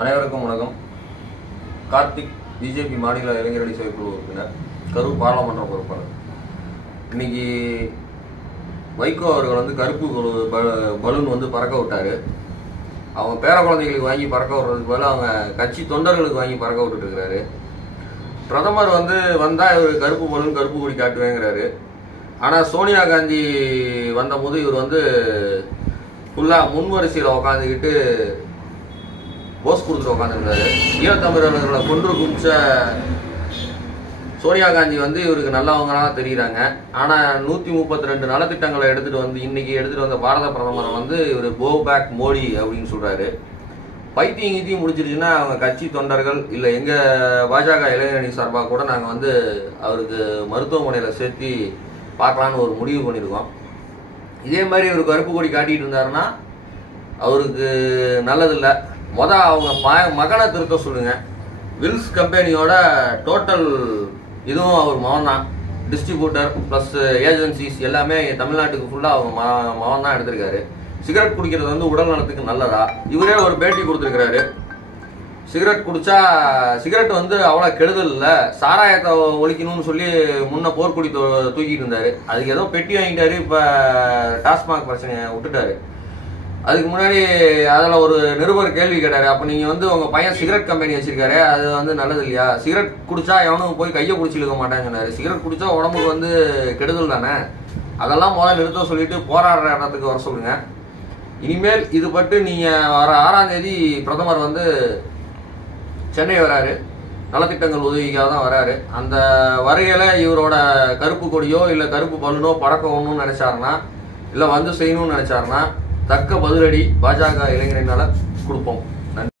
அனைவருக்கும் வணக்கம். கார்த்திக் பிஜேபி மாநில இளைஞரணி செயற்குழு உறுப்பினர் கரூர் பாராளுமன்ற பொறுப்பாளர். இன்னைக்கு வைகோ அவர்கள் வந்து கருப்பு பலூன் வந்து பறக்க விட்டாரு. அவங்க பேர குழந்தைகளுக்கு வாங்கி பறக்க விடுறதுக்கு பதிலாக அவங்க கட்சி தொண்டர்களுக்கு வாங்கி பறக்க விட்டுட்டு இருக்கிறாரு. பிரதமர் வந்து வந்தால் இவர் கருப்பு பலூன் கருப்பு கொடி காட்டுவேங்கிறாரு. ஆனால் சோனியா காந்தி வந்தபோது இவர் வந்து ஃபுல்லாக முன்வரிசையில் உக்காந்துக்கிட்டு உட்காந்துக்கிட்டு போஸ் கொடுத்துட்டு உட்காந்துருந்தாரு ஈழத்தமிழர்களை கொன்று குமிச்ச சோனியா காந்தி வந்து இவருக்கு நல்லவங்களாக தெரியுறாங்க. ஆனால் நூற்றி முப்பத்தி ரெண்டு நலத்திட்டங்களை எடுத்துட்டு வந்து இன்னைக்கு எடுத்துட்டு வந்த பாரத பிரதமரை வந்து இவர் கோ பேக் மோடி அப்படின்னு சொல்கிறாரு பைத்தியம் கீத்தியம் முடிச்சிருச்சுன்னா அவங்க கட்சி தொண்டர்கள் இல்லை எங்கள் பாஜக இளைஞரணி சார்பாக கூட நாங்கள் வந்து அவருக்கு மருத்துவமனையில் சேர்த்து பார்க்கலான்னு ஒரு முடிவு பண்ணியிருக்கோம் இதே மாதிரி இவர் கருப்பு கொடி காட்டிகிட்டு இருந்தாருன்னா அவருக்கு நல்லதில்லை. மொத அவங்க ம- மகனை திருத்த சொல்லுங்க. வில்ஸ் கம்பெனியோட டோட்டல் இதுவும் அவர் மகன் தான் டிஸ்ட்ரிபியூட்டர் ப்ளஸ் ஏஜென்சிஸ் எல்லாமே தமிழ்நாட்டுக்கு ஃபுல்லாக அவங்க ம- மகன் தான் எடுத்திருக்காரு. சிகரெட் குடிக்கிறது வந்து உடல் நலத்துக்கு நல்லதா? இவரே ஒரு பேட்டி கொடுத்துருக்கிறாரு. சிகரெட் குடிச்சா சிகரெட் வந்து அவ்வளோ கெடுதல் இல்லை. சாராயத்தை ஒழிக்கணும்னு சொல்லி முன்ன போர்க்குடி தூ- தூக்கிட்டு இருந்தாரு. அதுக்கு ஏதோ பெட்டி வாங்கிட்டாரு. இப்போ டாஸ்மாக் பிரச்சனையை விட்டுட்டாரு. அதுக்கு முன்னாடி அதில் ஒரு நிருபர் கேள்வி கேட்டார். அப்போ நீங்கள் வந்து உங்கள் பையன் சிகரெட் கம்பெனி வச்சிருக்காரு. அது வந்து நல்லது இல்லையா? சிகரெட் குடிச்சா எவனும் போய் கையை குடிச்சு இழுக்க மாட்டான்னு சொன்னாரு. சிகரெட் குடிச்சா உடம்புக்கு வந்து கெடுதல் தானே? அதெல்லாம் முதல்ல நிறுத்த சொல்லிட்டு போராடுற இடத்துக்கு வர சொல்லுங்க. இனிமேல் இது பட்டு நீங்கள் வர ஆறாம் தேதி பிரதமர் வந்து சென்னை வராரு. நலத்திட்டங்கள் உதவிக்காக தான் வராரு. அந்த வருகையில் இவரோட கருப்பு கொடியோ இல்லை கருப்பு பலூனோ பறக்கணும்னு நினச்சாருன்னா இல்லை வந்து செய்யணும்னு நினச்சாருன்னா தக்க பதிலடி பாஜக இளைஞரினால கொடுப்போம்.